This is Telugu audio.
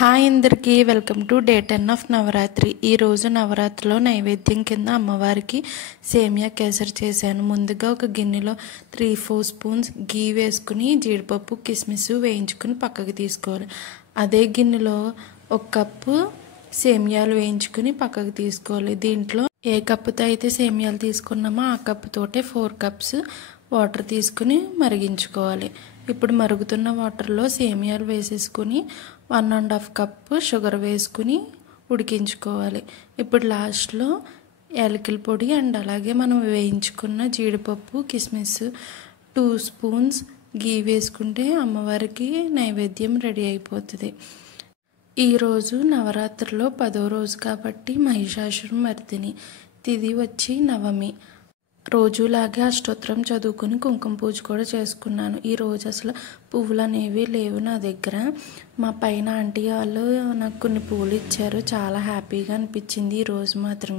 హాయ్ అందరికీ welcome to day 10 of Navratri. ఈరోజు నవరాత్రిలో నైవేద్యం కింద అమ్మవారికి సేమియా కేసరి చేశాను. ముందుగా ఒక గిన్నెలో 3-4 స్పూన్స్ గీ వేసుకుని జీడిపప్పు కిస్మిస్ వేయించుకుని పక్కకి తీసుకోవాలి. అదే గిన్నెలో 1 కప్పు సేమియాలు వేయించుకుని పక్కకి తీసుకోవాలి. దీంట్లో ఏ కప్పుతో అయితే సేమియాలు తీసుకున్నామో ఆ కప్పుతోటే 4 కప్స్ వాటర్ తీసుకుని మరిగించుకోవాలి. ఇప్పుడు మరుగుతున్న వాటర్లో సేమియాలు వేసేసుకుని 1.5 కప్పు షుగర్ వేసుకుని ఉడికించుకోవాలి. ఇప్పుడు లాస్ట్లో యాలకుల పొడి అండ్ అలాగే మనం వేయించుకున్న జీడిపప్పు కిస్మిస్ 2 స్పూన్స్ గీ వేసుకుంటే అమ్మవారికి నైవేద్యం రెడీ అయిపోతుంది. ఈరోజు నవరాత్రిలో 10వ రోజు కాబట్టి మహిషాసురమర్దిని తిథి వచ్చి నవమి. రోజులాగే అష్టోత్తరం చదువుకుని కుంకుమ పూజ కూడా చేసుకున్నాను. ఈరోజు అసలు పువ్వులు అనేవి లేవు నా దగ్గర. మా పైన ఆంటీ వాళ్ళు నాకు కొన్ని పువ్వులు ఇచ్చారు. చాలా హ్యాపీగా అనిపించింది ఈరోజు మాత్రం.